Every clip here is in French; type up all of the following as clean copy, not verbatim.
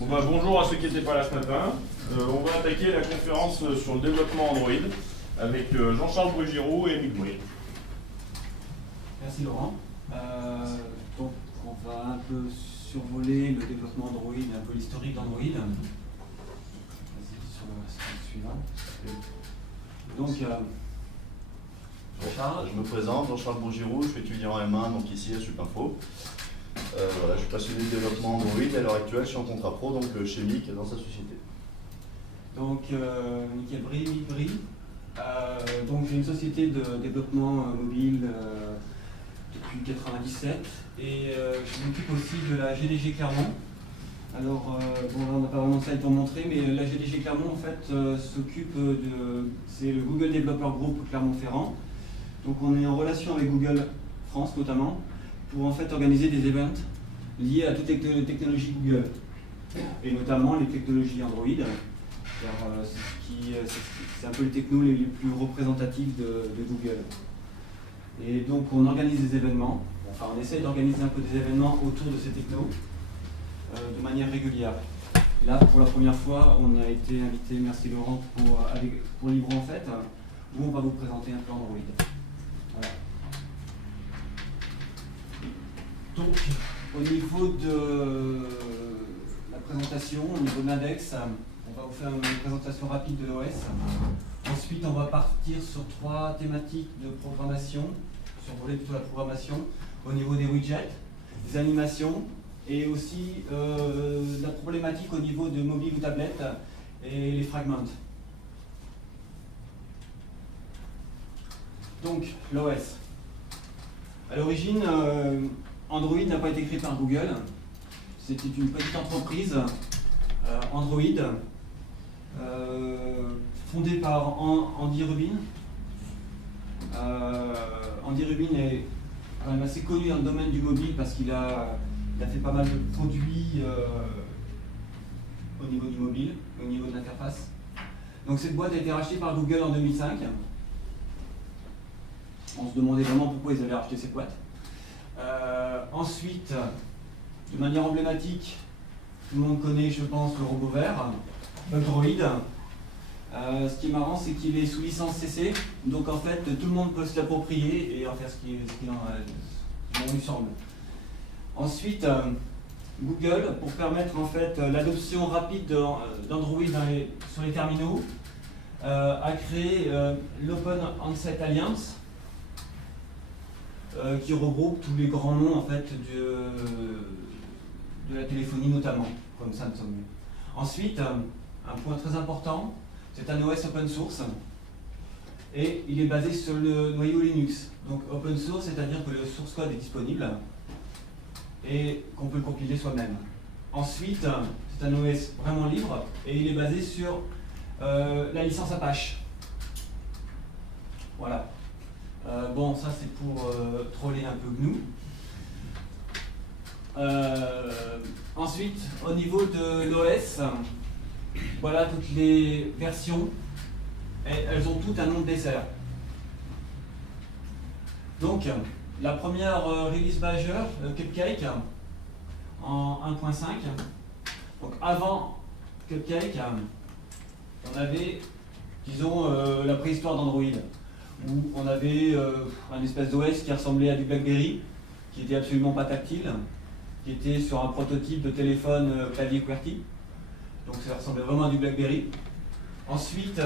Bon bah, bonjour à ceux qui n'étaient pas là ce matin. On va attaquer la conférence sur le développement Android avec Jean-Charles Brugiroux et Mick Bouy. Merci Laurent. Donc on va un peu survoler le développement Android et un peu l'historique d'Android. Vas-y sur le suivant. Donc Jean-Charles. Je me présente, Jean-Charles Brugiroux, je suis étudiant en M1 donc ici à Supinfo. Voilà, je suis passionné de développement Android et à l'heure actuelle je suis en contrat pro donc chez Mick dans sa société. Donc Mick Bry. Donc j'ai une société de développement mobile depuis 1997 et je m'occupe aussi de la GDG Clermont. Alors bon, là on n'a pas vraiment de slide pour montrer, mais la GDG Clermont en fait s'occupe c'est le Google Developer Group Clermont-Ferrand. Donc on est en relation avec Google France notamment pour en fait organiser des events liés à toutes les technologies Google et notamment les technologies Android. C'est un peu les technos les plus représentatifs de Google. Et donc on organise des événements, enfin on essaie d'organiser un peu des événements autour de ces technos de manière régulière. Là pour la première fois on a été invité, merci Laurent, pour Libro en fait, où on va vous présenter un peu Android. Voilà. Donc au niveau de la présentation, au niveau de l'index, on va vous faire une présentation rapide de l'OS. Ensuite, on va partir sur 3 thématiques de programmation, survoler plutôt la programmation, au niveau des widgets, des animations, et aussi la problématique au niveau de mobile ou tablette et les fragments. Donc, l'OS. À l'origine, Android n'a pas été créé par Google. C'était une petite entreprise, Android, fondé par Andy Rubin. Andy Rubin est quand même assez connu dans le domaine du mobile parce qu'il a fait pas mal de produits au niveau du mobile, au niveau de l'interface. Donc cette boîte a été rachetée par Google en 2005. On se demandait vraiment pourquoi ils avaient racheté cette boîte. Ensuite, de manière emblématique, tout le monde connaît, je pense, le robot vert, Android. Ce qui est marrant, c'est qu'il est sous licence CC, donc en fait, tout le monde peut se l'approprier et en faire ce qu'il en lui semble. Ensuite, Google, pour permettre en fait l'adoption rapide d'Android sur les terminaux, a créé l'Open Handset Alliance, qui regroupe tous les grands noms en fait de la téléphonie notamment, comme Samsung. Ensuite, un point très important, c'est un OS open source et il est basé sur le noyau Linux. Donc open source, c'est-à-dire que le source code est disponible et qu'on peut le compiler soi-même. Ensuite, c'est un OS vraiment libre et il est basé sur la licence Apache. Voilà. Bon, ça c'est pour troller un peu GNU. Ensuite, au niveau de l'OS, voilà toutes les versions. Elles ont toutes un nom de dessert. Donc, la première release majeure, Cupcake, en 1.5. Donc, avant Cupcake, on avait, disons, la préhistoire d'Android, où on avait un espèce d'OS qui ressemblait à du BlackBerry, qui était absolument pas tactile, qui était sur un prototype de téléphone clavier QWERTY. Donc ça ressemblait vraiment à du BlackBerry. Ensuite,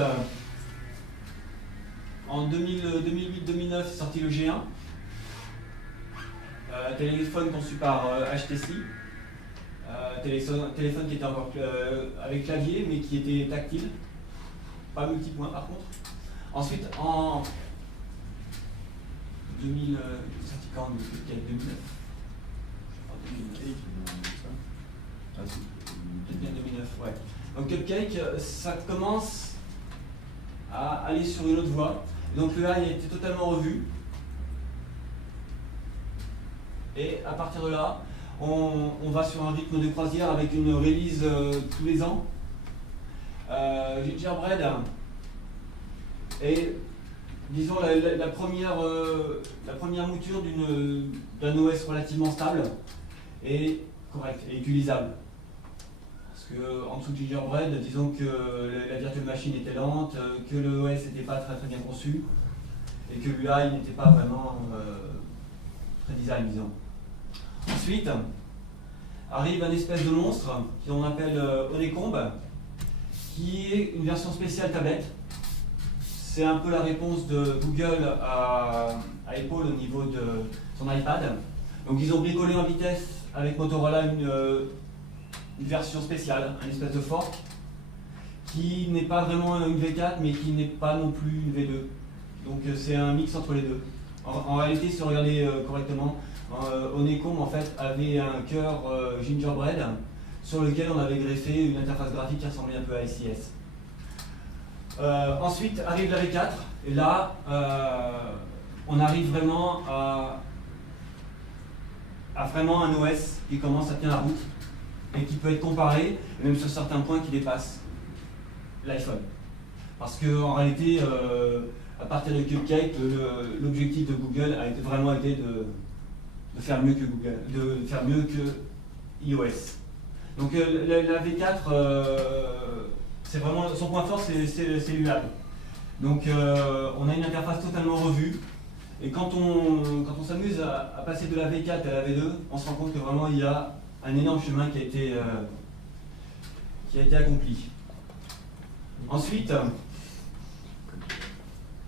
en 2008-2009, est sorti le G1, téléphone conçu par HTC, téléphone qui était encore avec clavier, mais qui était tactile, pas multipoint par contre. Ensuite, en 2000, sorti quand 2009. Peut-être bien 2009, ouais. Donc Cupcake, ça commence à aller sur une autre voie. Donc le AI a été totalement revu. Et à partir de là, on va sur un rythme de croisière avec une release tous les ans. Gingerbread est, disons, la première mouture d'un OS relativement stable et correct et utilisable. Parce que en dessous de Gingerbread, disons que la virtual machine était lente, que le OS n'était pas très bien conçu, et que l'UI n'était pas vraiment très design, disons. Ensuite, arrive un espèce de monstre qu'on appelle Honeycomb, qui est une version spéciale tablette. C'est un peu la réponse de Google à Apple au niveau de son iPad. Donc ils ont bricolé en vitesse avec Motorola une version spéciale, un espèce de fork, qui n'est pas vraiment une V4, mais qui n'est pas non plus une V2. Donc c'est un mix entre les deux. En réalité, si vous regardez correctement, Honeycomb en fait avait un cœur Gingerbread sur lequel on avait greffé une interface graphique qui ressemblait un peu à SIS. Ensuite arrive la V4, et là on arrive vraiment à vraiment un OS qui commence à tenir la route et qui peut être comparé, et même sur certains points qui dépasse l'iPhone. Parce qu'en réalité, à partir de Cupcake, l'objectif de Google a vraiment été de faire mieux que Google, de faire mieux que iOS. Donc la V4, c'est vraiment son point fort, c'est l'UI. Donc on a une interface totalement revue. Et quand on s'amuse à passer de la V4 à la V2, on se rend compte que vraiment il y a un énorme chemin qui a été accompli. Ensuite,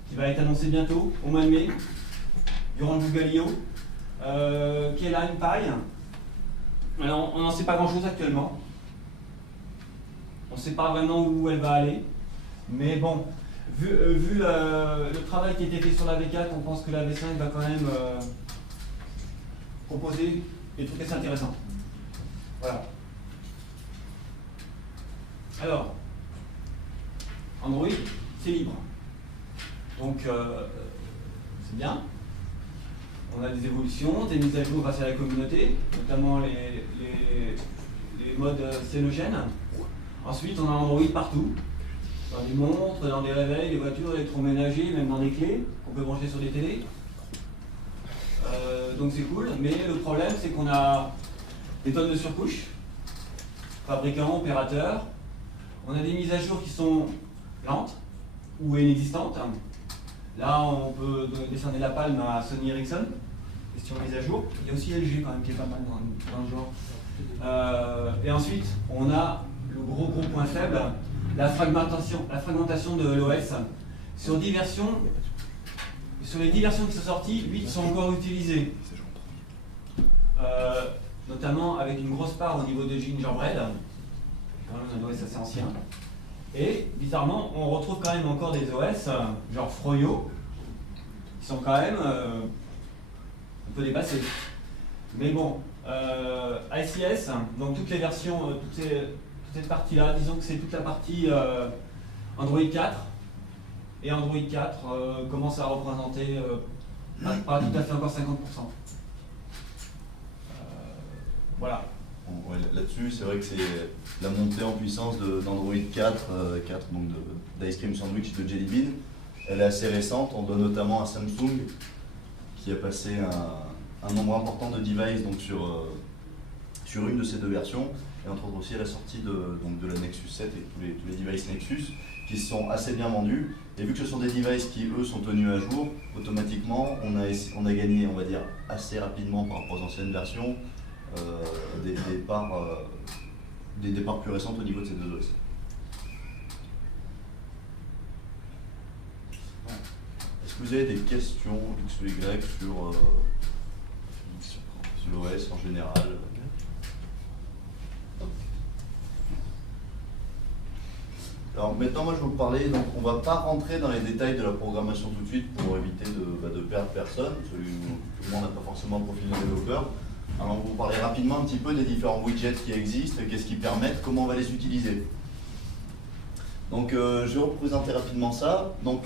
qui va être annoncé bientôt, au mois de mai, durant le Google I.O., qui est là une paille. Alors on n'en sait pas grand chose actuellement. On ne sait pas vraiment où elle va aller. Mais bon, vu le travail qui a été fait sur la V4, on pense que la V5 va quand même proposer des trucs assez intéressants. Voilà. Alors, Android, c'est libre. Donc, c'est bien. On a des évolutions, des mises à jour grâce à la communauté, notamment les modes cénogènes. Ensuite, on a Android partout. Dans des montres, dans des réveils, des voitures, électroménagers, même dans des clés qu'on peut brancher sur des télés. Donc c'est cool, mais le problème c'est qu'on a des tonnes de surcouches, fabricants, opérateurs. On a des mises à jour qui sont lentes ou inexistantes. Là, on peut décerner la palme à Sony Ericsson, question mise à jour. Il y a aussi LG quand même qui est pas mal dans le genre. Et ensuite, on a le gros point faible, la fragmentation de l'OS. Sur 10 versions, sur les 10 versions qui sont sorties, 8 sont encore utilisées. Notamment avec une grosse part au niveau de Gingerbread, quand même un OS assez ancien. Et bizarrement, on retrouve quand même encore des OS, genre Froyo, qui sont quand même un peu dépassés. Mais bon, ICS, donc toutes les versions, toute cette partie-là, disons que c'est toute la partie Android 4. Et Android 4 commence à représenter pas tout à fait encore 50%. Voilà. Ouais, là-dessus, c'est vrai que c'est la montée en puissance d'Android 4, donc d'Ice Cream Sandwich de Jelly Bean. Elle est assez récente, on doit notamment à Samsung qui a passé un nombre important de devices donc sur une de ces deux versions, et entre autres aussi à la sortie de la Nexus 7 et tous les devices Nexus qui sont assez bien vendus. Et vu que ce sont des devices qui eux sont tenus à jour, automatiquement on a gagné, on va dire, assez rapidement par rapport aux anciennes versions des départs plus récentes au niveau de ces deux OS. Est-ce que vous avez des questions X ou Y sur l'OS en général? Alors maintenant, moi je vais vous parler, donc on ne va pas rentrer dans les détails de la programmation tout de suite pour éviter de perdre personne, parce que tout le monde n'a pas forcément un profil de développeur. Alors on va vous parler rapidement un petit peu des différents widgets qui existent, qu'est-ce qu'ils permettent, comment on va les utiliser. Donc je vais vous présenter rapidement ça. Donc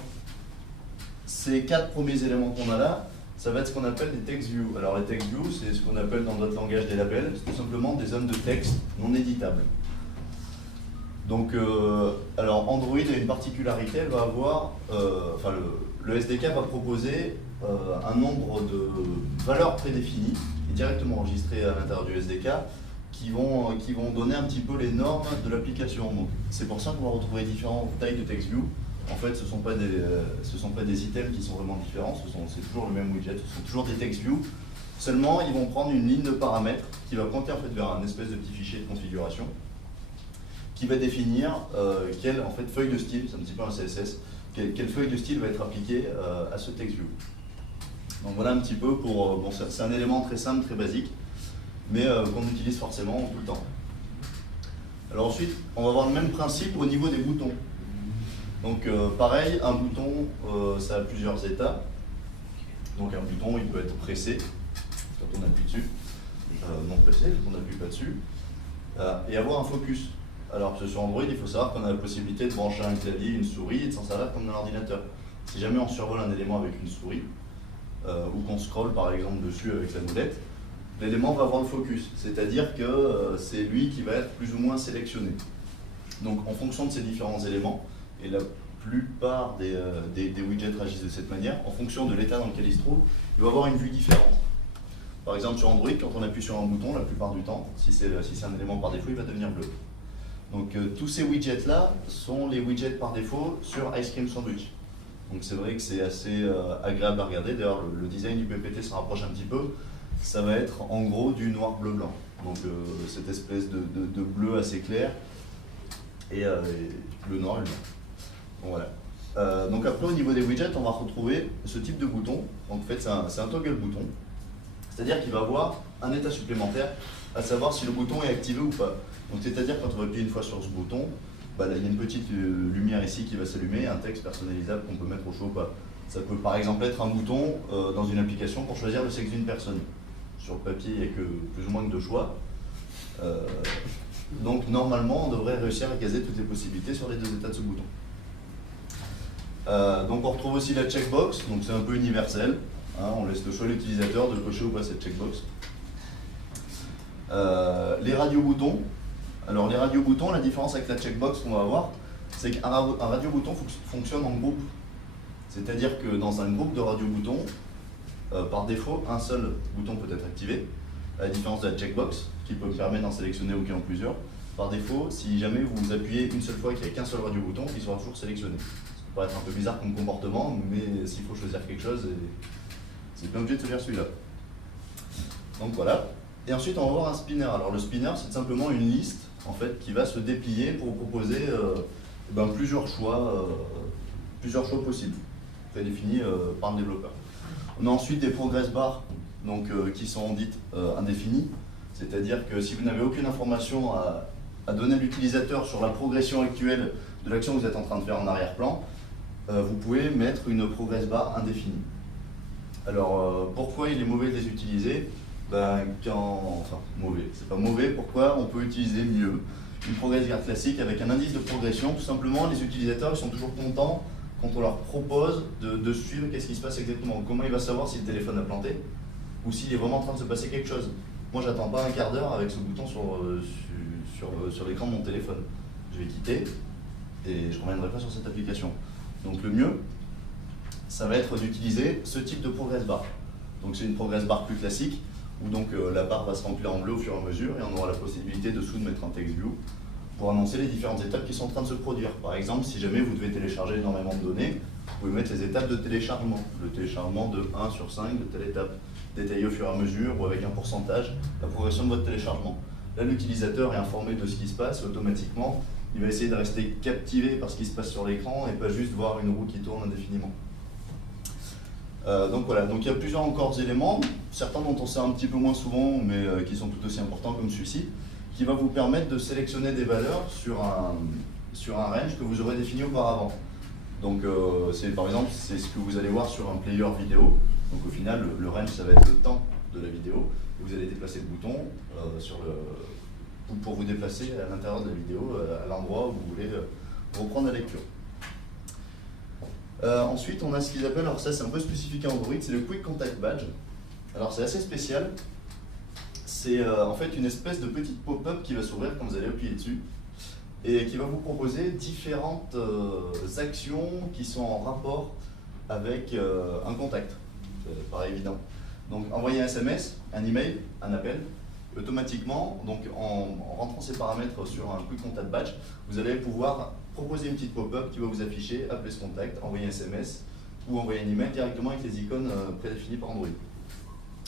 ces 4 premiers éléments qu'on a là, ça va être ce qu'on appelle des text views. Alors les text views, c'est ce qu'on appelle dans notre langage des labels, c'est tout simplement des zones de texte non éditables. Donc, alors Android a une particularité, elle va avoir, le SDK va proposer un nombre de valeurs prédéfinies, qui est directement enregistré à l'intérieur du SDK, qui vont donner un petit peu les normes de l'application. C'est pour ça qu'on va retrouver différentes tailles de TextView. En fait, ce ne sont pas des items qui sont vraiment différents, c'est toujours le même widget, ce sont toujours des TextView. Seulement, ils vont prendre une ligne de paramètres qui va pointer en fait vers un espèce de petit fichier de configuration qui va définir quelle en fait, feuille de style, c'est un petit peu un CSS, quelle feuille de style va être appliquée à ce TextView. Donc voilà un petit peu pour... bon, c'est un élément très simple, très basique, mais qu'on utilise forcément tout le temps. Alors ensuite, on va voir le même principe au niveau des boutons. Donc pareil, un bouton, ça a plusieurs états. Donc un bouton, il peut être pressé, quand on appuie dessus, non pressé, quand on n'appuie pas dessus, et avoir un focus. Alors sur Android, il faut savoir qu'on a la possibilité de brancher un clavier, une souris, et de s'en servir comme dans l'ordinateur. Si jamais on survole un élément avec une souris, ou qu'on scrolle par exemple dessus avec la molette, l'élément va avoir le focus, c'est-à-dire que c'est lui qui va être plus ou moins sélectionné. Donc en fonction de ces différents éléments, et la plupart des widgets agissent de cette manière, en fonction de l'état dans lequel il se trouve, il va avoir une vue différente. Par exemple sur Android, quand on appuie sur un bouton, la plupart du temps, si c'est un élément par défaut, il va devenir bleu. Donc tous ces widgets-là sont les widgets par défaut sur Ice Cream Sandwich. Donc c'est vrai que c'est assez agréable à regarder, d'ailleurs le design du PPT se rapproche un petit peu. Ça va être en gros du noir bleu blanc, donc cette espèce de bleu assez clair et bleu noir et blanc. Bon, voilà. Donc après au niveau des widgets, on va retrouver ce type de bouton. Donc en fait c'est un toggle bouton, c'est-à-dire qu'il va avoir un état supplémentaire, à savoir si le bouton est activé ou pas. Donc c'est-à-dire quand on va appuyer une fois sur ce bouton, bah, là, il y a une petite lumière ici qui va s'allumer, un texte personnalisable qu'on peut mettre au choix ou pas. Ça peut par exemple être un bouton dans une application pour choisir le sexe d'une personne. Sur le papier, il n'y a que plus ou moins que 2 choix. Donc normalement, on devrait réussir à caser toutes les possibilités sur les 2 états de ce bouton. Donc on retrouve aussi la checkbox, donc c'est un peu universel. Hein, on laisse le choix à l'utilisateur de cocher ou pas cette checkbox. Les radio-boutons. Alors les radio-boutons, la différence avec la checkbox qu'on va avoir, c'est qu'un radio-bouton fonctionne en groupe. C'est-à-dire que dans un groupe de radio-boutons, par défaut, un seul bouton peut être activé, à la différence de la checkbox, qui peut permettre d'en sélectionner aucun ou plusieurs. Par défaut, si jamais vous appuyez une seule fois qu'il n'y a qu'un seul radio-bouton, il sera toujours sélectionné. Ça peut paraître un peu bizarre comme comportement, mais s'il faut choisir quelque chose, c'est bien obligé de choisir celui-là. Donc voilà. Et ensuite, on va voir un spinner. Alors le spinner, c'est simplement une liste en fait, qui va se déplier pour vous proposer plusieurs choix possibles, prédéfinis par le développeur. On a ensuite des progress bars donc, qui sont dites indéfinies, c'est-à-dire que si vous n'avez aucune information à donner à l'utilisateur sur la progression actuelle de l'action que vous êtes en train de faire en arrière-plan, vous pouvez mettre une progress bar indéfinie. Alors pourquoi il est mauvais de les utiliser? Enfin mauvais, c'est pas mauvais, pourquoi on peut utiliser mieux une progress bar classique avec un indice de progression? Tout simplement, les utilisateurs ils sont toujours contents quand on leur propose de suivre qu'est-ce qui se passe exactement. Comment il va savoir si le téléphone a planté ou s'il est vraiment en train de se passer quelque chose. Moi, j'attends pas un quart d'heure avec ce bouton sur l'écran de mon téléphone. Je vais quitter et je ne reviendrai pas sur cette application. Donc le mieux, ça va être d'utiliser ce type de progress bar. Donc c'est une progress bar plus classique où donc la barre va se remplir en bleu au fur et à mesure et on aura la possibilité dessous de mettre un text view pour annoncer les différentes étapes qui sont en train de se produire. Par exemple, si jamais vous devez télécharger énormément de données, vous pouvez mettre les étapes de téléchargement. Le téléchargement de 1 sur 5 de telle étape, détaillé au fur et à mesure ou avec un pourcentage, la progression de votre téléchargement. Là, l'utilisateur est informé de ce qui se passe automatiquement. Il va essayer de rester captivé par ce qui se passe sur l'écran et pas juste voir une roue qui tourne indéfiniment. Donc voilà, donc il y a plusieurs encore éléments, certains dont on sait un petit peu moins souvent, mais qui sont tout aussi importants comme celui-ci, qui va vous permettre de sélectionner des valeurs sur un range que vous aurez défini auparavant. Donc par exemple, c'est ce que vous allez voir sur un player vidéo. Donc au final, le range, ça va être le temps de la vidéo. Et vous allez déplacer le bouton pour vous déplacer à l'intérieur de la vidéo, à l'endroit où vous voulez reprendre la lecture. Ensuite, on a ce qu'ils appellent, alors ça c'est un peu spécifique à Android, c'est le Quick Contact Badge. Alors c'est assez spécial. C'est en fait une espèce de petite pop-up qui va s'ouvrir quand vous allez appuyer dessus et qui va vous proposer différentes actions qui sont en rapport avec un contact. Ça paraît évident. Donc envoyer un SMS, un email, un appel, Automatiquement, donc en rentrant ces paramètres sur un quick contact batch, vous allez pouvoir proposer une petite pop-up qui va vous afficher, appeler ce contact, envoyer un SMS ou envoyer un email directement avec les icônes prédéfinies par Android.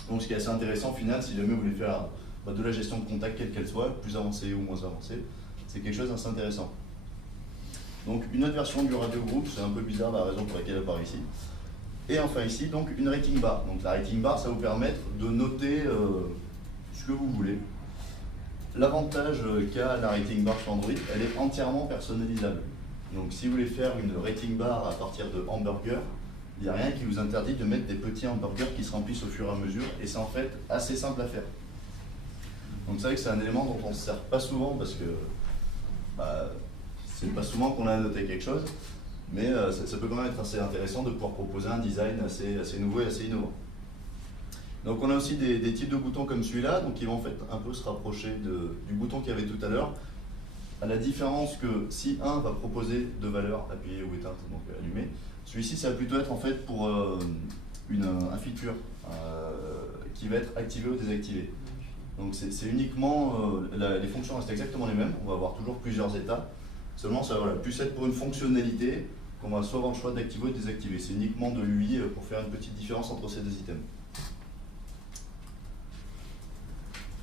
Donc ce qui est assez intéressant au final, si jamais vous voulez faire de la gestion de contact quelle qu'elle soit, plus avancée ou moins avancée, c'est quelque chose d'assez intéressant. Donc une autre version du Radio Group, c'est un peu bizarre la raison pour laquelle elle apparaît ici. Et enfin ici, donc une rating bar. Donc la rating bar, ça va vous permettre de noter ce que vous voulez. L'avantage qu'a la rating bar sur Android, elle est entièrement personnalisable. Donc si vous voulez faire une rating bar à partir de hamburgers, il n'y a rien qui vous interdit de mettre des petits hamburgers qui se remplissent au fur et à mesure, et c'est en fait assez simple à faire. Donc c'est vrai que c'est un élément dont on ne se sert pas souvent parce que c'est pas souvent qu'on a noté quelque chose, mais ça peut quand même être assez intéressant de pouvoir proposer un design assez nouveau et assez innovant. Donc on a aussi des types de boutons comme celui-là, donc qui vont en fait un peu se rapprocher du bouton qu'il y avait tout à l'heure, à la différence que si un va proposer deux valeurs, appuyée ou éteinte, donc allumée, celui-ci ça va plutôt être en fait pour un feature qui va être activé ou désactivé. Donc c'est uniquement, les fonctions restent exactement les mêmes, on va avoir toujours plusieurs états, seulement ça va plus être pour une fonctionnalité qu'on va soit avoir le choix d'activer ou de désactiver. C'est uniquement de l'UI pour faire une petite différence entre ces deux items.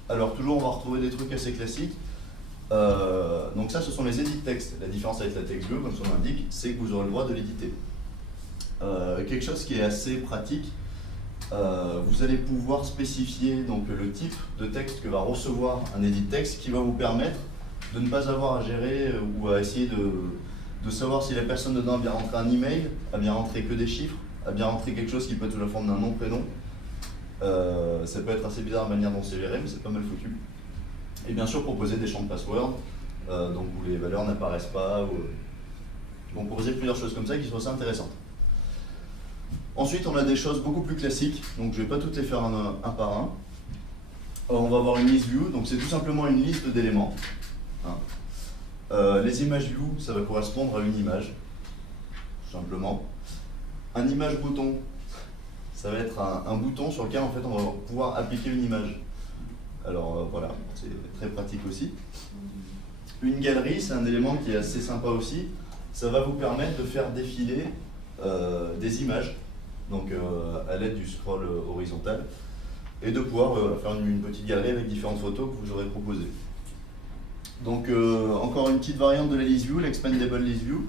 Alors toujours on va retrouver des trucs assez classiques. Donc ça ce sont les edit textes. La différence avec la text view, comme son nom l'indique, c'est que vous aurez le droit de l'éditer. Quelque chose qui est assez pratique, vous allez pouvoir spécifier donc, le type de texte que va recevoir un edit text qui va vous permettre de ne pas avoir à gérer ou à essayer de savoir si la personne dedans a bien rentré un email, a bien rentré que des chiffres, a bien rentré quelque chose qui peut être sous la forme d'un nom, prénom. Ça peut être assez bizarre la manière dont c'est géré, mais c'est pas mal foutu. Et bien sûr proposer des champs de password, donc où les valeurs n'apparaissent pas. Donc proposer plusieurs choses comme ça qui sont assez intéressantes. Ensuite on a des choses beaucoup plus classiques, donc je ne vais pas toutes les faire un par un. On va avoir une list view, donc c'est tout simplement une liste d'éléments. Les images view, ça va correspondre à une image, tout simplement. Un image bouton, ça va être un bouton sur lequel en fait on va pouvoir appliquer une image. Alors voilà, c'est très pratique aussi. Une galerie, c'est un élément qui est assez sympa aussi. Ça va vous permettre de faire défiler des images, donc à l'aide du scroll horizontal, et de pouvoir faire une petite galerie avec différentes photos que vous aurez proposées. Donc encore une petite variante de la list view, l'expandable list view.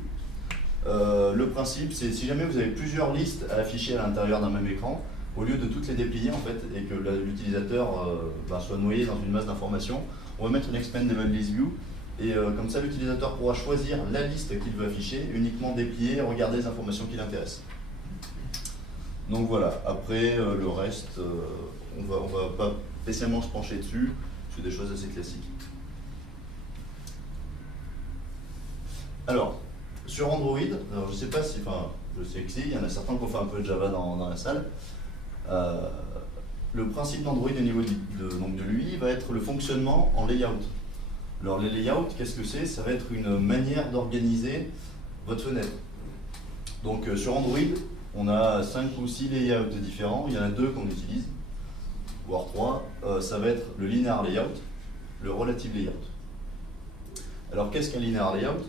Le principe, c'est si jamais vous avez plusieurs listes à afficher à l'intérieur d'un même écran, au lieu de toutes les déplier en fait, et que l'utilisateur soit noyé dans une masse d'informations, on va mettre une expandable list view, et comme ça l'utilisateur pourra choisir la liste qu'il veut afficher, uniquement déplier et regarder les informations qui l'intéressent. Donc voilà, après le reste, on va pas spécialement se pencher dessus, c'est des choses assez classiques. Alors, sur Android, alors je sais pas si, je sais que si, il y en a certains qui ont fait un peu de Java dans la salle. Le principe d'Android au niveau de l'UI va être le fonctionnement en layout. Alors les layouts, qu'est-ce que c'est? Ça va être une manière d'organiser votre fenêtre. Donc sur Android, on a 5 ou 6 layouts différents, il y en a 2 qu'on utilise, voire 3. Ça va être le linear layout, le relative layout. Alors qu'est-ce qu'un linear layout?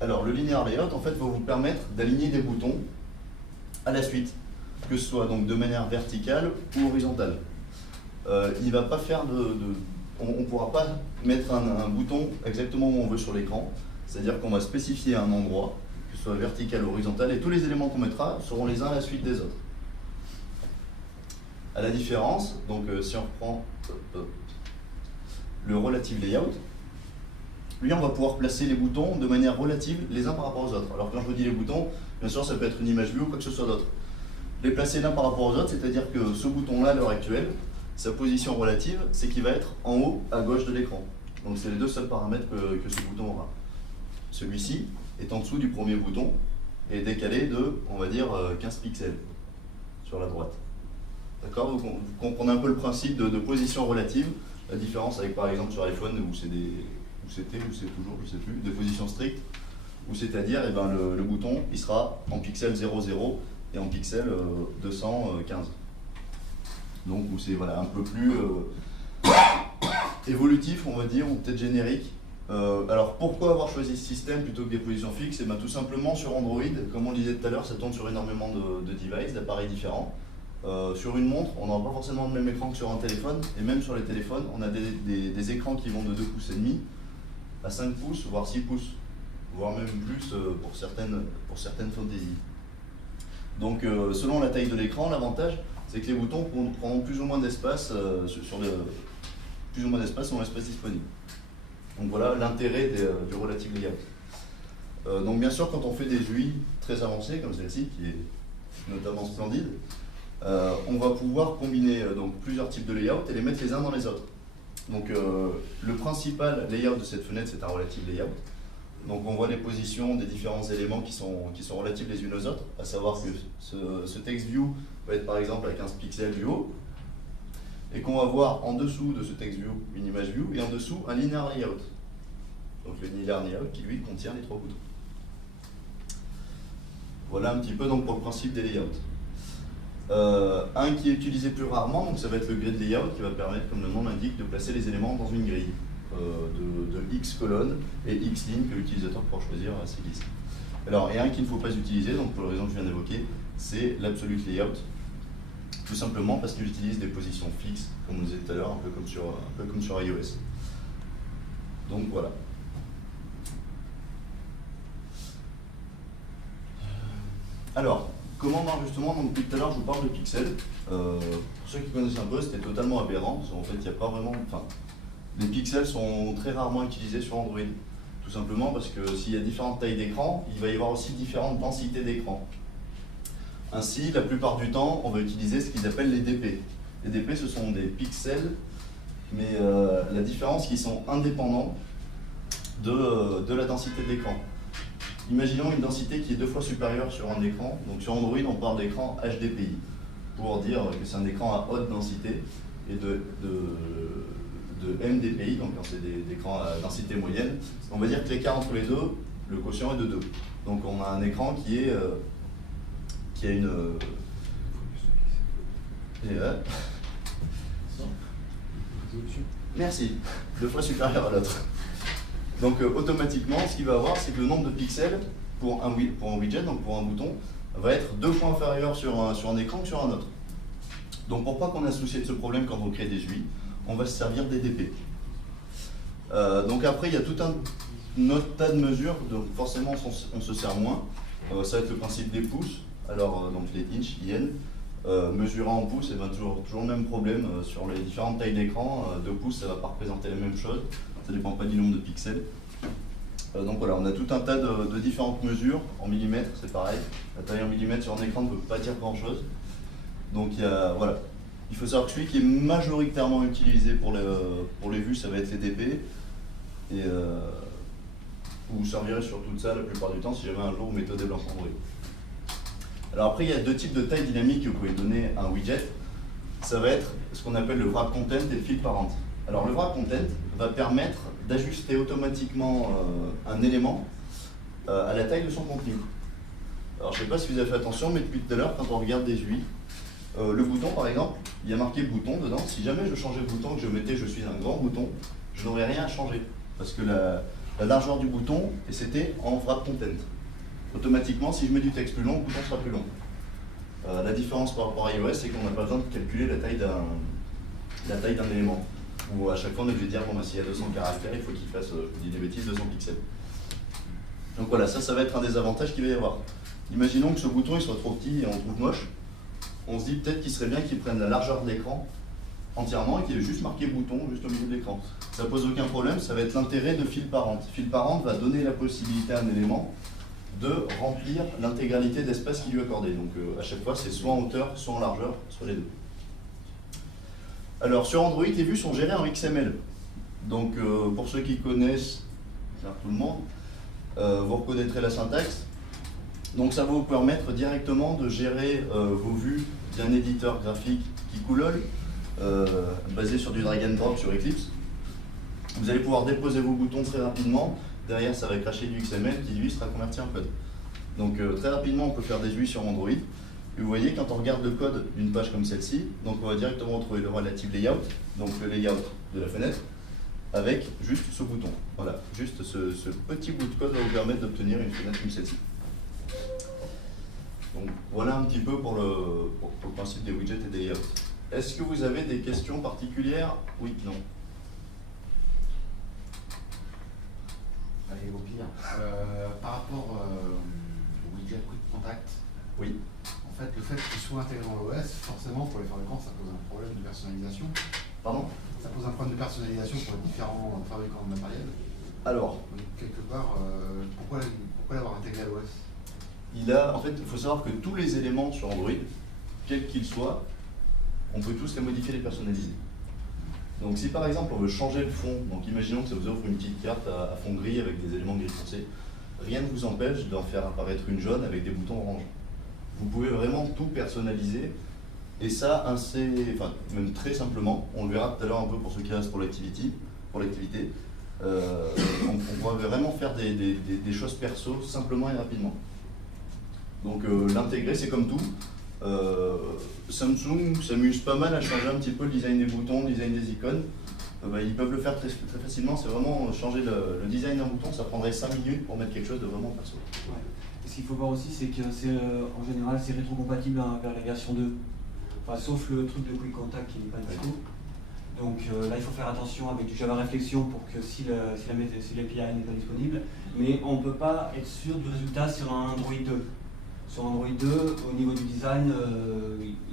Alors le linear layout en fait va vous permettre d'aligner des boutons à la suite, que ce soit donc de manière verticale ou horizontale. Il va pas faire on ne pourra pas mettre un bouton exactement où on veut sur l'écran, c'est-à-dire qu'on va spécifier un endroit, que ce soit vertical ou horizontal, et tous les éléments qu'on mettra seront les uns à la suite des autres. À la différence, donc si on reprend le relative layout, lui on va pouvoir placer les boutons de manière relative les uns par rapport aux autres. Alors quand je vous dis les boutons, bien sûr ça peut être une image vue ou quoi que ce soit d'autre. Les placer l'un par rapport aux autres, c'est-à-dire que ce bouton-là à l'heure actuelle, sa position relative, c'est qu'il va être en haut à gauche de l'écran. Donc c'est les deux seuls paramètres que ce bouton aura. Celui-ci est en dessous du premier bouton et décalé de, on va dire, 15 pixels sur la droite. D'accord? Vous comprenez un peu le principe de position relative, la différence avec par exemple sur iPhone où c'est toujours, je sais plus, des positions strictes, où c'est-à-dire le bouton il sera en pixel 00 et en pixel 215. donc où c'est voilà, un peu plus évolutif, on va dire, ou peut-être générique. Alors pourquoi avoir choisi ce système plutôt que des positions fixes? Et bien tout simplement sur Android, comme on le disait tout à l'heure, ça tourne sur énormément de devices, d'appareils différents. Sur une montre, on n'aura pas forcément le même écran que sur un téléphone, et même sur les téléphones, on a des écrans qui vont de 2,5 pouces à 5 pouces, voire 6 pouces, voire même plus pour certaines fantaisies. Donc selon la taille de l'écran, l'avantage c'est que les boutons prendront plus ou moins d'espace plus ou moins d'espace dans l'espace disponible. Donc voilà l'intérêt du relative layout. Donc bien sûr, quand on fait des UI très avancées comme celle-ci, qui est notamment splendide, on va pouvoir combiner donc plusieurs types de layouts et les mettre les uns dans les autres. Donc le principal layout de cette fenêtre, c'est un relative layout. Donc on voit les positions des différents éléments qui sont relatifs les unes aux autres, à savoir que ce text view va être par exemple à 15 pixels du haut, et qu'on va voir en dessous de ce text view une image view, et en dessous un linear layout. Donc le linear layout qui lui contient les trois boutons. Voilà un petit peu donc pour le principe des layouts. Un qui est utilisé plus rarement, donc ça va être le grid layout qui va permettre, comme le nom l'indique, de placer les éléments dans une grille de X colonnes et X lignes que l'utilisateur pourra choisir à ses listes. Alors, et un qu'il ne faut pas utiliser, donc pour la raison que je viens d'évoquer, c'est l'absolute layout. Tout simplement parce qu'il utilise des positions fixes, comme on disait tout à l'heure, un peu comme sur iOS. Donc voilà. Alors, comment marche justement? Donc depuis tout à l'heure, je vous parle de pixels. Pour ceux qui connaissent un peu, c'était totalement aberrant. Parce qu'en fait, il n'y a pas vraiment. Enfin, les pixels sont très rarement utilisés sur Android. Tout simplement parce que s'il y a différentes tailles d'écran, il va y avoir aussi différentes densités d'écran. Ainsi, la plupart du temps, on va utiliser ce qu'ils appellent les DP. Les DP, ce sont des pixels, mais la différence, qu'ils sont indépendants de la densité de l'écran. Imaginons une densité qui est 2 fois supérieure sur un écran. Donc sur Android, on parle d'écran HDPI, pour dire que c'est un écran à haute densité, et de MDPI, donc quand c'est des écrans à densité moyenne. On va dire que l'écart entre les deux, le quotient est de 2. Donc on a un écran qui a une... Merci, 2 fois supérieur à l'autre. Donc automatiquement, ce qu'il va avoir, c'est que le nombre de pixels pour un widget, donc pour un bouton, va être 2 fois inférieur sur un écran que sur un autre. Donc pour pas qu'on ait souci de ce problème quand on crée des UI, on va se servir des DP. Donc après, il y a tout un autre tas de mesures, donc forcément on se sert moins. Ça va être le principe des pouces, alors donc les inch, IN. Mesurer en pouces, et ben toujours le même problème sur les différentes tailles d'écran. 2 pouces, ça ne va pas représenter la même chose, ça ne dépend pas du nombre de pixels. Donc voilà, on a tout un tas de différentes mesures. En millimètres, c'est pareil. La taille en millimètres sur un écran ne veut pas dire grand chose. Donc voilà. Il faut savoir que celui qui est majoritairement utilisé pour les vues, ça va être les DP. Et vous servirez surtout de ça la plupart du temps si jamais un jour vous mettez des blancs Android. Alors après, il y a 2 types de tailles dynamiques que vous pouvez donner à un widget. Ça va être ce qu'on appelle le wrap content et le fill parent. Alors le wrap content va permettre d'ajuster automatiquement un élément à la taille de son contenu. Alors je ne sais pas si vous avez fait attention, mais depuis tout à l'heure, quand on regarde des UI, le bouton par exemple, il y a marqué bouton dedans. Si jamais je changeais le bouton, que je mettais je suis un grand bouton, je n'aurais rien à changer. Parce que la largeur du bouton, et c'était en wrap content. Automatiquement, si je mets du texte plus long, le bouton sera plus long. La différence par rapport à iOS, c'est qu'on n'a pas besoin de calculer la taille d'un élément. Ou à chaque fois, on est obligé de dire, bon, bah, s'il y a 200 caractères, il faut qu'il fasse, je dis des bêtises, 200 pixels. Donc voilà, ça va être un des avantages qu'il va y avoir. Imaginons que ce bouton il soit trop petit et on le trouve moche. On se dit peut-être qu'il serait bien qu'il prenne la largeur de l'écran entièrement et qu'il ait juste marqué bouton juste au milieu de l'écran. Ça pose aucun problème, ça va être l'intérêt de fill parent. Fill parent va donner la possibilité à un élément de remplir l'intégralité d'espace qui lui est accordé. Donc à chaque fois, c'est soit en hauteur, soit en largeur, soit les deux. Alors sur Android, les vues sont gérées en XML. Donc pour ceux qui connaissent, tout le monde, vous reconnaîtrez la syntaxe. Donc ça va vous permettre directement de gérer vos vues d'un éditeur graphique qui coulole, basé sur du drag and drop sur Eclipse. Vous allez pouvoir déposer vos boutons très rapidement. Derrière, ça va cracher du XML qui lui sera converti en code. Donc très rapidement, on peut faire des UI sur Android. Et vous voyez, quand on regarde le code d'une page comme celle-ci, donc on va directement retrouver le relative layout, donc le layout de la fenêtre, avec juste ce bouton. Voilà, juste ce petit bout de code va vous permettre d'obtenir une fenêtre comme celle-ci. Donc voilà un petit peu pour le principe des widgets et des layouts. Est-ce que vous avez des questions particulières? Oui, non. Allez, au pire. Par rapport au widget Quick Contact, Oui. en fait, le fait qu'ils soient intégrés dans l'OS, forcément, pour les fabricants, ça pose un problème de personnalisation. Pardon? Ça pose un problème de personnalisation pour les différents fabricants de matériel. Alors, Donc, quelque part, pourquoi l'avoir intégré à l'OS? en fait, il faut savoir que tous les éléments sur Android, quels qu'ils soient, on peut tous les modifier, les personnaliser. Donc si par exemple on veut changer le fond, donc imaginons que ça vous offre une petite carte à fond gris avec des éléments gris foncé, rien ne vous empêche d'en faire apparaître une jaune avec des boutons orange. Vous pouvez vraiment tout personnaliser, et ça même très simplement, on le verra tout à l'heure un peu pour ceux qui restent pour l'activité, on pourra vraiment faire des choses perso simplement et rapidement. Donc l'intégrer, c'est comme tout. Samsung s'amuse pas mal à changer un petit peu le design des boutons, le design des icônes. Ils peuvent le faire très facilement. C'est vraiment changer le design d'un bouton, ça prendrait 5 minutes pour mettre quelque chose de vraiment perso. Ouais. Ce qu'il faut voir aussi, c'est que en général, c'est rétrocompatible vers la version 2. Enfin, sauf le truc de Quick Contact qui n'est pas dispo. Donc là, il faut faire attention avec du Java Réflexion pour que si l'API n'est pas disponible. Mais on ne peut pas être sûr du résultat sur un Android 2. Sur Android 2, au niveau du design,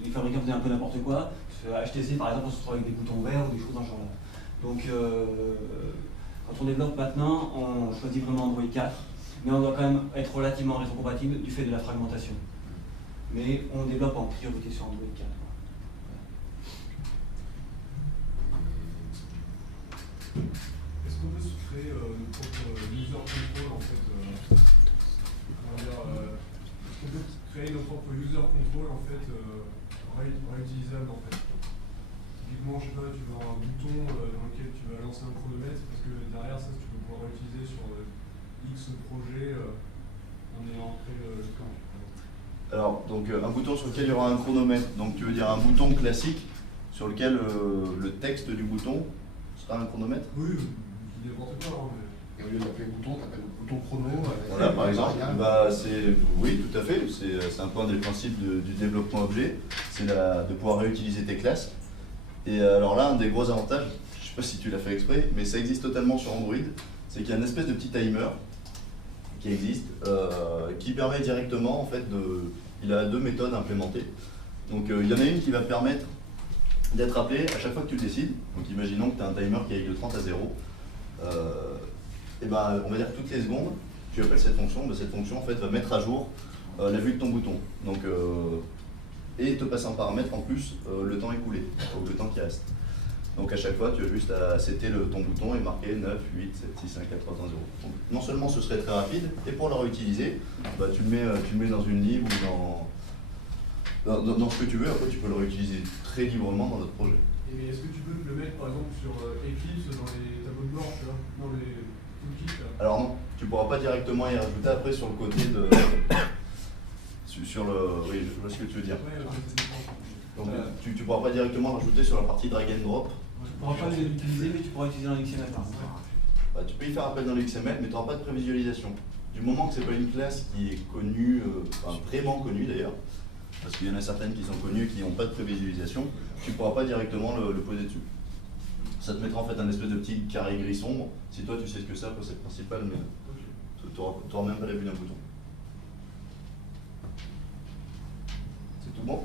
les fabricants faisaient un peu n'importe quoi. HTC, par exemple, on se retrouve avec des boutons verts ou des choses dans ce genre-là. Donc, quand on développe maintenant, on choisit vraiment Android 4, mais on doit quand même être relativement rétrocompatible du fait de la fragmentation. Mais on développe en priorité sur Android 4. Est-ce qu'on peut se créer notre propre user control en fait est-ce qu'on peut créer nos propres user control en fait réutilisables en fait? Typiquement, je sais pas, tu veux avoir un bouton dans lequel tu vas lancer un chronomètre parce que derrière ça tu peux pouvoir l'utiliser sur X projet en ayant créé le plan. Alors, donc un bouton sur lequel il y aura un chronomètre, donc tu veux dire un bouton classique sur lequel le texte du bouton sera un chronomètre? Oui, je dis n'importe quoi, hein, mais... Et au lieu d'appeler bouton, tu appelles le bouton chrono. Voilà, par exemple, oui, tout à fait, c'est un point des principes du développement objet, c'est de pouvoir réutiliser tes classes. Et alors là, un des gros avantages, je ne sais pas si tu l'as fait exprès, mais ça existe totalement sur Android, c'est qu'il y a une espèce de petit timer qui existe, qui permet directement, en fait, il a 2 méthodes implémentées. Donc il y en a une qui va permettre d'être appelé à chaque fois que tu le décides. Donc imaginons que tu as un timer qui est de 30 à 0. Et ben, on va dire que toutes les secondes, tu appelles cette fonction en fait va mettre à jour la vue de ton bouton. Donc, et te passer en paramètre en plus le temps écoulé, donc le temps qui reste. Donc à chaque fois, tu as juste à setter ton bouton et marquer 9, 8, 7, 6, 5, 4, 3, 2, 1, 0. Donc, non seulement ce serait très rapide, et pour le réutiliser, tu le mets dans une lib ou dans ce que tu veux. Après, tu peux le réutiliser très librement dans notre projet. Et est-ce que tu peux le mettre par exemple sur Eclipse dans les tableaux de bord, tu vois, dans les toolkits là? Alors non, tu ne pourras pas directement y rajouter après sur le côté de... Oui, je vois ce que tu veux dire. Ouais, donc tu ne pourras pas directement rajouter sur la partie drag and drop. Tu ne pourras pas l'utiliser, mais tu pourras utiliser un XML par contre. Tu peux y faire appel dans le XML, mais tu n'auras pas de prévisualisation. Du moment que ce n'est pas une classe qui est connue, vraiment connue d'ailleurs, parce qu'il y en a certaines qui sont connues et qui n'ont pas de prévisualisation, tu ne pourras pas directement le poser dessus. Ça te mettra en fait un espèce de petit carré gris sombre. Si toi tu sais ce que c'est, c'est le principal, mais tu n'auras même pas la vue d'un bouton. C'est tout bon?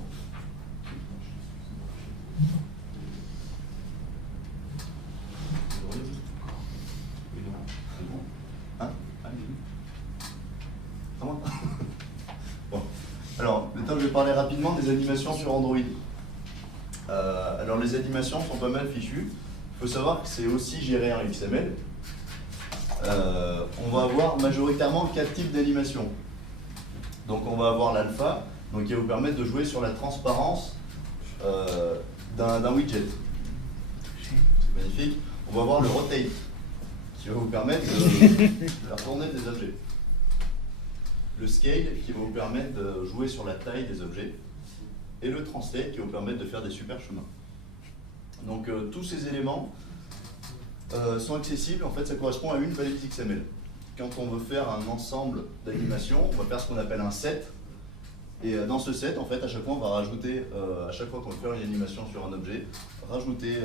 Hein? Comment? Bon. Alors, maintenant je vais parler rapidement des animations sur Android. Alors les animations sont pas mal fichues. Il faut savoir que c'est aussi géré en XML. On va avoir majoritairement 4 types d'animations. Donc on va avoir l'alpha, donc qui va vous permettre de jouer sur la transparence d'un widget. C'est magnifique. On va avoir le rotate, qui va vous permettre de faire tourner des objets. le scale qui va vous permettre de jouer sur la taille des objets, et le translate qui va vous permettre de faire des super chemins. Donc tous ces éléments sont accessibles, en fait ça correspond à une valise XML. Quand on veut faire un ensemble d'animations, on va faire ce qu'on appelle un set. Et dans ce set, en fait, à chaque fois, on va rajouter, à chaque fois qu'on veut faire une animation sur un objet, rajouter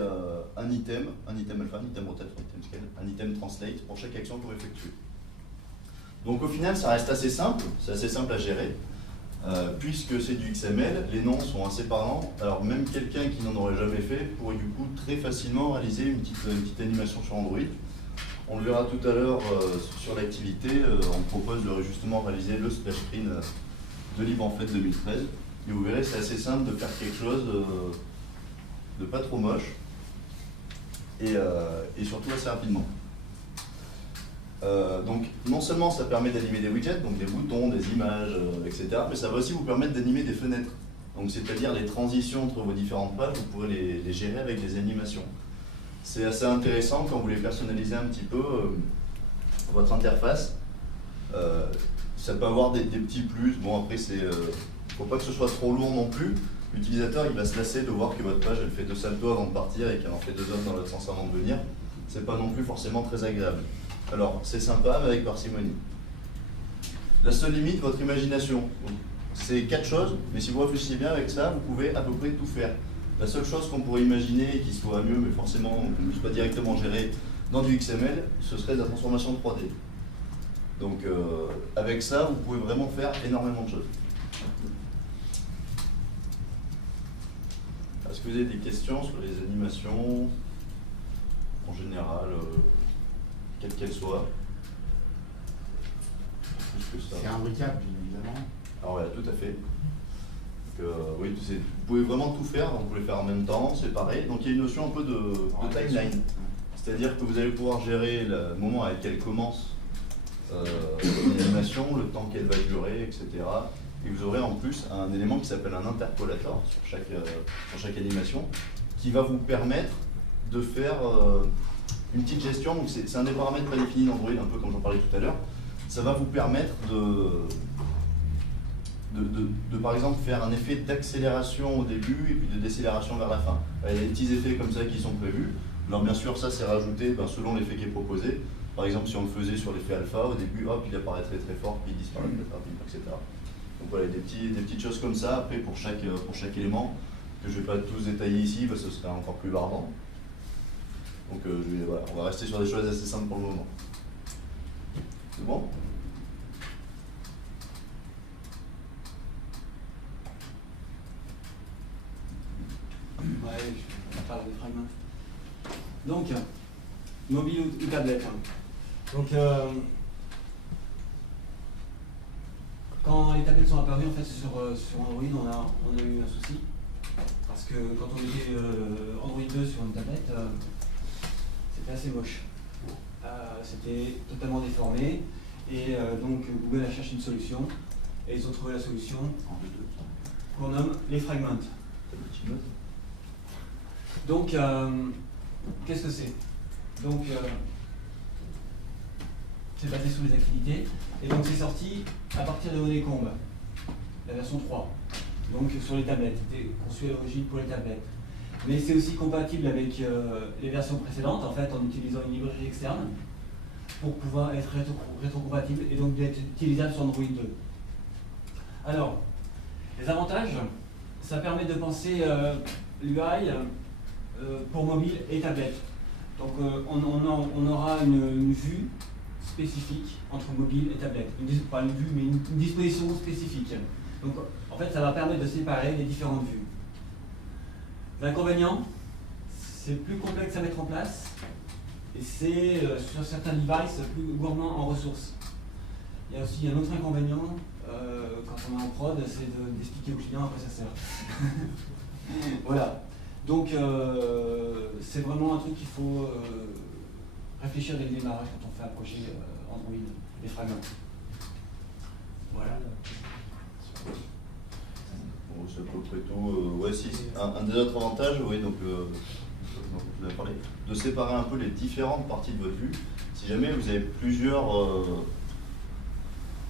un item alpha, un item rotate, un item scale, un item translate pour chaque action qu'on va effectuer. Donc au final, ça reste assez simple, c'est assez simple à gérer, puisque c'est du XML, les noms sont assez parlants. Alors même quelqu'un qui n'en aurait jamais fait pourrait du coup très facilement réaliser une petite animation sur Android. On le verra tout à l'heure sur l'activité, on propose de justement réaliser le splash screen de LibreEnFait 2013. Et vous verrez, c'est assez simple de faire quelque chose de pas trop moche et surtout assez rapidement. Donc non seulement ça permet d'animer des widgets, donc des boutons, des images, etc. Mais ça va aussi vous permettre d'animer des fenêtres. Donc c'est-à-dire les transitions entre vos différentes pages, vous pourrez les gérer avec des animations. C'est assez intéressant quand vous voulez personnaliser un petit peu votre interface. Ça peut avoir des petits plus. Bon, après, il ne faut pas que ce soit trop lourd non plus. L'utilisateur, il va se lasser de voir que votre page, elle fait 2 saltos avant de partir et qu'elle en fait 2 autres dans l'autre sens avant de venir. C'est pas non plus forcément très agréable. Alors, c'est sympa, mais avec parcimonie. La seule limite, votre imagination. C'est 4 choses, mais si vous réfléchissez bien avec ça, vous pouvez à peu près tout faire. La seule chose qu'on pourrait imaginer qui soit mieux, mais forcément qu'on ne puisse pas directement gérer dans du XML, ce serait de la transformation 3D. Donc avec ça, vous pouvez vraiment faire énormément de choses. Est-ce que vous avez des questions sur les animations en général, quelles qu'elles soient? Plus que ça. C'est imbriquable, bien évidemment. Alors voilà, tout à fait. Donc, oui, vous pouvez vraiment tout faire, donc vous pouvez le faire en même temps, c'est pareil. Donc il y a une notion un peu de timeline. C'est-à-dire que vous allez pouvoir gérer le moment à lequel commence l'animation, le temps qu'elle va durer, etc. Et vous aurez en plus un élément qui s'appelle un interpolator sur chaque animation, qui va vous permettre de faire une petite gestion. C'est un des paramètres prédéfinis d'Android, un peu comme j'en parlais tout à l'heure. Ça va vous permettre de par exemple faire un effet d'accélération au début et puis de décélération vers la fin. Il y a des petits effets comme ça qui sont prévus. Alors bien sûr, ça c'est rajouté selon l'effet qui est proposé. Par exemple, si on le faisait sur l'effet alpha, au début, hop, il apparaîtrait très fort, puis il disparaît très rapidement, etc. Donc voilà, des petites choses comme ça, après pour chaque élément, que je ne vais pas tous détailler ici, ce serait encore plus barbant. Donc voilà, on va rester sur des choses assez simples pour le moment. C'est bon ? Ouais, on parle des fragments. Donc, mobile ou tablette. Donc, quand les tablettes sont apparues, en fait, sur Android, on a eu un souci. Parce que quand on mettait Android 2 sur une tablette, c'était assez moche. C'était totalement déformé. Et donc, Google a cherché une solution. Et ils ont trouvé la solution qu'on nomme les fragments. Donc, qu'est-ce que c'est? Donc, c'est basé sur les activités. Et donc, c'est sorti à partir de Honeycomb, la version 3. Donc, sur les tablettes. C'était conçu à l'origine pour les tablettes. Mais c'est aussi compatible avec les versions précédentes, en fait, en utilisant une librairie externe pour pouvoir être rétrocompatible et donc d'être utilisable sur Android 2. Alors, les avantages, ça permet de penser l'UI pour mobile et tablette. Donc on aura une vue spécifique entre mobile et tablette. Pas une vue, mais une disposition spécifique. Donc en fait, ça va permettre de séparer les différentes vues. L'inconvénient, c'est plus complexe à mettre en place et c'est sur certains devices plus gourmand en ressources. Il y a aussi un autre inconvénient quand on est en prod, c'est d'expliquer au client à quoi ça sert. Voilà. Donc c'est vraiment un truc qu'il faut réfléchir dès le démarrage quand on fait un projet Android, les fragments. Voilà. Bon, c'est à peu près tout. Ouais, si, un des autres avantages, oui, donc je vous ai parlé, de séparer un peu les différentes parties de votre vue. Si jamais vous avez plusieurs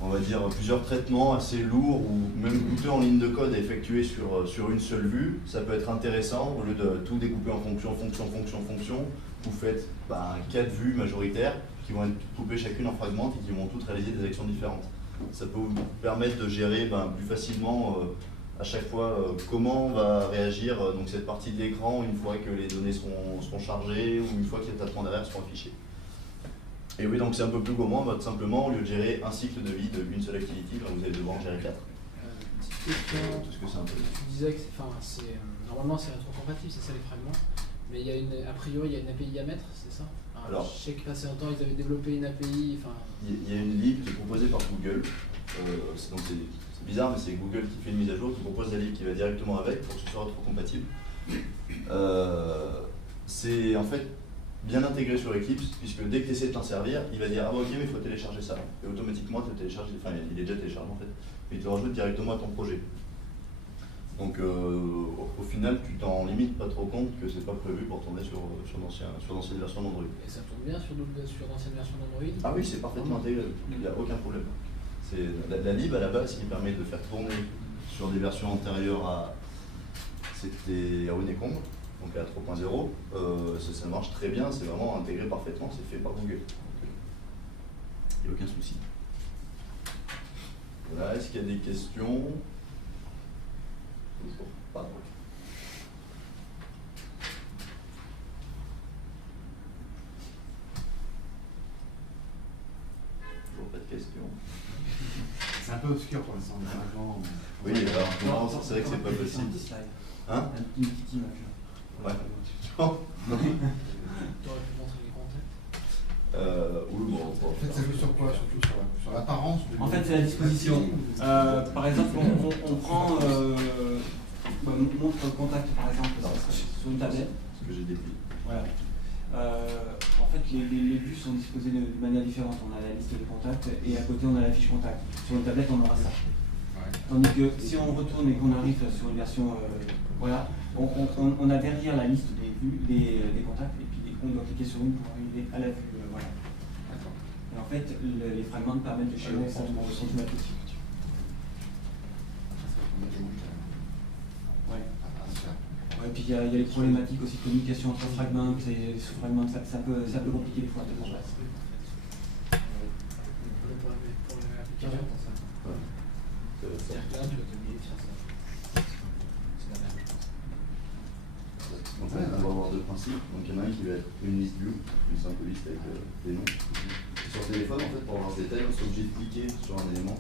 on va dire, plusieurs traitements assez lourds ou même coûteux en ligne de code à effectuer sur une seule vue. Ça peut être intéressant, au lieu de tout découper en fonction, vous faites 4 vues majoritaires qui vont être coupées chacune en fragments et qui vont toutes réaliser des actions différentes. Ça peut vous permettre de gérer plus facilement à chaque fois comment va réagir donc cette partie de l'écran une fois que les données seront chargées ou une fois que les traitements derrière seront affichés. Et oui, donc c'est un peu plus gourmand, tout simplement, au lieu de gérer un cycle de vie d'une seule activity, vous allez devoir en gérer 4. Petite question. Tout ce que c'est un peu. Tu disais que normalement c'est rétrocompatible, c'est ça les fragments, mais il y a a priori il y a une API à mettre, c'est ça? Alors, je sais que passé un temps ils avaient développé une API. Il y a une lib qui est proposée par Google. Donc c'est bizarre, mais c'est Google qui fait une mise à jour, qui propose la lib qui va directement avec pour que ce soit rétrocompatible. C'est en fait bien intégré sur Eclipse, puisque dès que tu essaies de t'en servir, il va dire ah bah ok mais il faut télécharger ça. Et automatiquement tu télécharges, il est déjà téléchargé en fait, mais il te le rajoute directement à ton projet. Donc au final tu t'en limites pas trop compte que c'est pas prévu pour tourner sur d'anciennes versions d'Android. Et ça tourne bien sur d'anciennes versions d'Android? Ah oui, c'est parfaitement intégré, il n'y a aucun problème. La lib à la base qui permet de faire tourner sur des versions antérieures c'était à Honeycomb, donc à 3.0, ça marche très bien, c'est vraiment intégré parfaitement, c'est fait par Google. Il n'y a aucun souci. Voilà, est-ce qu'il y a des questions? Toujours pas. Toujours pas de questions. C'est un peu obscur pour l'instant, avant. Oui, alors c'est vrai que c'est pas possible. Hein? Une petite image. Ouais. T'aurais pu montrer les contacts? Oui, bon. En fait, ça joue sur quoi? Surtout sur l'apparence? En fait, c'est la disposition. Par exemple, on prend montre contact, par exemple, sur une tablette. Ce que j'ai déplié. Voilà. En fait, les vues sont disposées de manière différente. On a la liste de contacts et à côté, on a la fiche contact. Sur une tablette, on aura ça. Tandis que si on retourne et qu'on arrive sur une version, voilà, on a derrière la liste des vues, des contacts, et puis on doit cliquer sur une pour arriver à la vue. Voilà. Et en fait, les fragments permettent de gérer ça automatique. Ouais. Ouais, et puis il y a les problématiques aussi de communication entre fragments, sous-fragments, ça peut compliquer des fois. Pour l'application, c'est-à-dire que là, tu vas t'oublier de faire ça. C'est la même chose. En fait, on va avoir deux principes. Donc il y en a un qui va être une liste view, une simple liste avec des noms. Et sur téléphone, en fait, pour avoir ce détail, on est obligé de cliquer sur un élément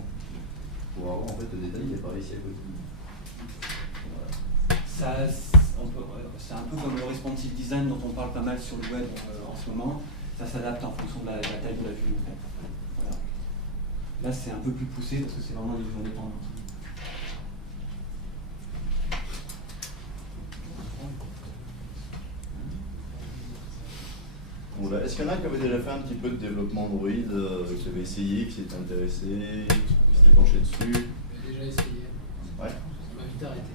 pour avoir en fait le détail qui apparaît ici à côté. Voilà. C'est un peu comme le responsive design dont on parle pas mal sur le web en ce moment. Ça s'adapte en fonction de la taille de la vue. En fait. Voilà. Là, c'est un peu plus poussé parce que c'est vraiment des vues indépendantes. Voilà. Est-ce qu'il y en a qui avaient déjà fait un petit peu de développement Android, qui avaient essayé, qui s'étaient intéressés, qui s'étaient penchés dessus? J'ai déjà essayé. Ouais. Ça m'a vite arrêté.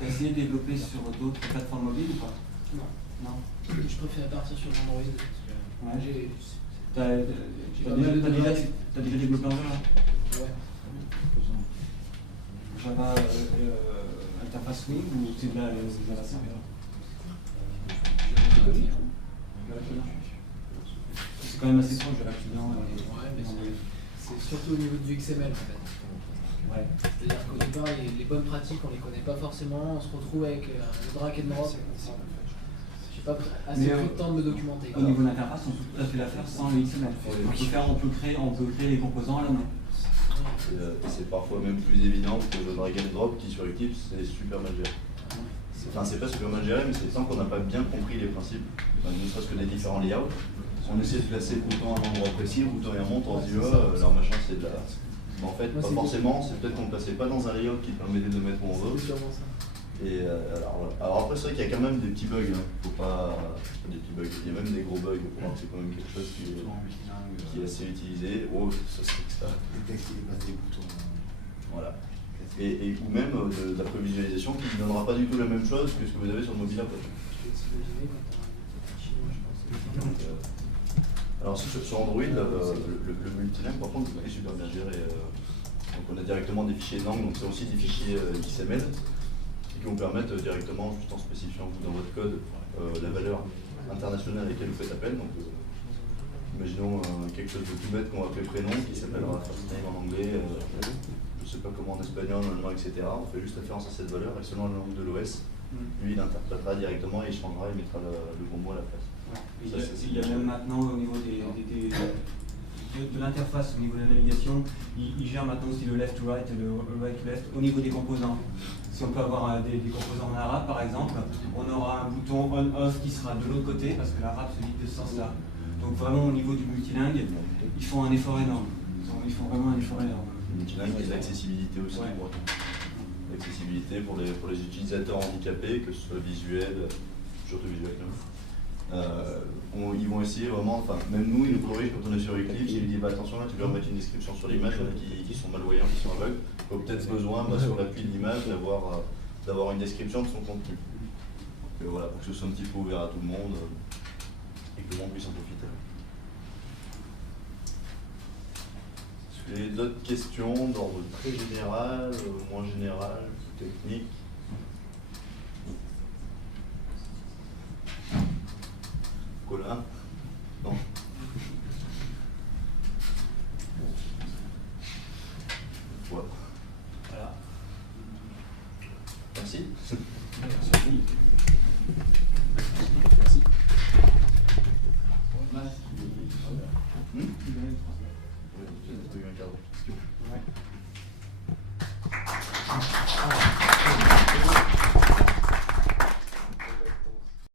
Tu as essayé de développer sur d'autres plateformes mobiles ou pas? Non. Non. Je préfère partir sur Android. Parce que Ouais. T'as déjà développé un jeu là? Ouais. Java interface Wing ou c'est de la Java server? C'est quand même assez proche de la client. Ouais, mais c'est surtout au niveau du XML en fait. Ouais. C'est-à-dire qu'au départ, les bonnes pratiques, on les connaît pas forcément, on se retrouve avec le drag and drop. J'ai pas assez pris de temps de me documenter. Au niveau de l'interface, on peut tout à fait la faire sans le XML. On peut créer les composants à la main. C'est parfois même plus évident que le drag and drop qui sur Eclipse c'est super mal géré. Enfin, c'est pas super mal géré, mais c'est tant qu'on n'a pas bien compris les principes, ne serait-ce que des différents layouts. On essaie de placer le bouton à un endroit précis, le bouton il remonte, on se dit alors machin c'est de la. Mais en fait, pas forcément, c'est peut-être qu'on ne le plaçait pas dans un layout qui permettait de mettre où on veut. Et alors après, c'est vrai qu'il y a quand même des petits bugs. Hein. Faut pas des petits bugs, il y a même des gros bugs. Pour voir que c'est quand même quelque chose qui est assez utilisé. Oh, ça c'est que ça. Les textes, il passe des boutons. Voilà. Ou même de la prévisualisation qui ne donnera pas du tout la même chose que ce que vous avez sur le mobile après. Alors sur Android, le multilingue par contre est super bien géré. Donc on a directement des fichiers langue, donc c'est aussi des fichiers XML qui vont permettre directement, juste en spécifiant vous dans votre code, la valeur internationale à laquelle vous faites appel. Donc imaginons quelque chose de tout bête qu'on va appeler prénom qui s'appellera first name en anglais, je ne sais pas comment en espagnol, en allemand, etc. On fait juste référence à cette valeur et selon la langue de l'OS, lui il interprétera directement et il changera, il mettra le bon mot à la place. Il y a même maintenant au niveau de l'interface, au niveau de la navigation, il gère maintenant aussi le left to right et le right to left au niveau des composants. Si on peut avoir des composants en arabe par exemple, on aura un bouton on-off qui sera de l'autre côté parce que l'arabe se lit de ce sens-là. Donc vraiment au niveau du multilingue, ils font un effort énorme. Ils font vraiment un effort énorme. Multilingue et l'accessibilité aussi. Ouais. L'accessibilité pour les utilisateurs handicapés, que ce soit visuel, surtout visuel. Ils vont essayer vraiment, enfin même nous ils nous corrigent quand on est sur Eclipse, ils nous disent bah, attention là tu dois mettre une description sur l'image, il y en a qui sont malvoyants, qui sont aveugles, il faut peut-être besoin sur l'appui de l'image d'avoir une description de son contenu. Donc, voilà, pour que ce soit un petit peu ouvert à tout le monde et que tout le monde puisse en profiter. Est-ce que vous avez d'autres questions d'ordre très général, moins général, plus technique? Colin? Non. Voilà. Merci. Merci. Merci.